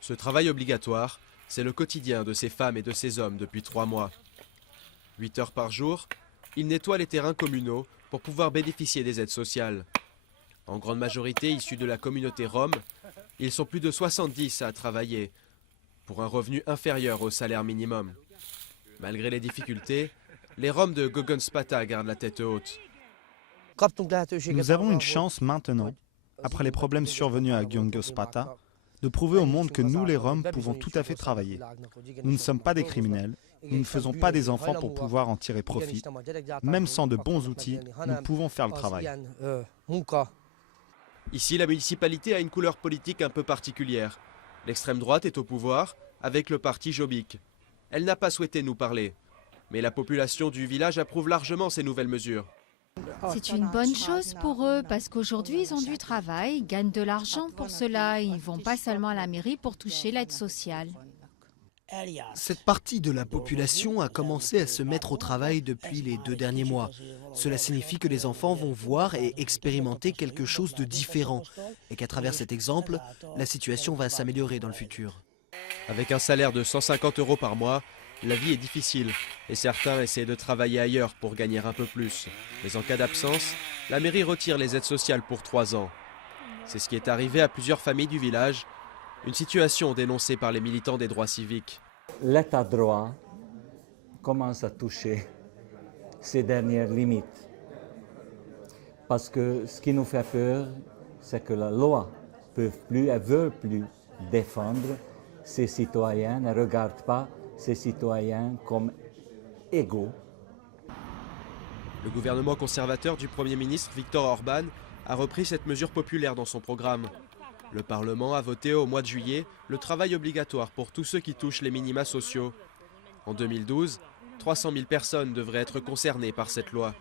Ce travail obligatoire, c'est le quotidien de ces femmes et de ces hommes depuis 3 mois. 8 heures par jour, ils nettoient les terrains communaux pour pouvoir bénéficier des aides sociales. En grande majorité issus de la communauté rome, ils sont plus de 70 à travailler, pour un revenu inférieur au salaire minimum. Malgré les difficultés, les Roms de Gökönspata gardent la tête haute. Nous avons une chance maintenant, après les problèmes survenus à Gökönspata, de prouver au monde que nous, les Roms, pouvons tout à fait travailler. Nous ne sommes pas des criminels, nous ne faisons pas des enfants pour pouvoir en tirer profit. Même sans de bons outils, nous pouvons faire le travail. Ici, la municipalité a une couleur politique un peu particulière. L'extrême droite est au pouvoir avec le parti Jobbik. Elle n'a pas souhaité nous parler. Mais la population du village approuve largement ces nouvelles mesures. C'est une bonne chose pour eux parce qu'aujourd'hui ils ont du travail, ils gagnent de l'argent pour cela. Ils ne vont pas seulement à la mairie pour toucher l'aide sociale. Cette partie de la population a commencé à se mettre au travail depuis les 2 derniers mois. Cela signifie que les enfants vont voir et expérimenter quelque chose de différent et qu'à travers cet exemple, la situation va s'améliorer dans le futur. Avec un salaire de 150 € par mois, la vie est difficile et certains essaient de travailler ailleurs pour gagner un peu plus. Mais en cas d'absence, la mairie retire les aides sociales pour 3 ans. C'est ce qui est arrivé à plusieurs familles du village, une situation dénoncée par les militants des droits civiques. L'état de droit commence à toucher ces dernières limites. Parce que ce qui nous fait peur, c'est que la loi ne veut plus défendre ses citoyens, ne regarde pas ces citoyens comme égaux. Le gouvernement conservateur du Premier ministre Viktor Orban a repris cette mesure populaire dans son programme. Le Parlement a voté au mois de juillet le travail obligatoire pour tous ceux qui touchent les minima sociaux. En 2012, 300 000 personnes devraient être concernées par cette loi.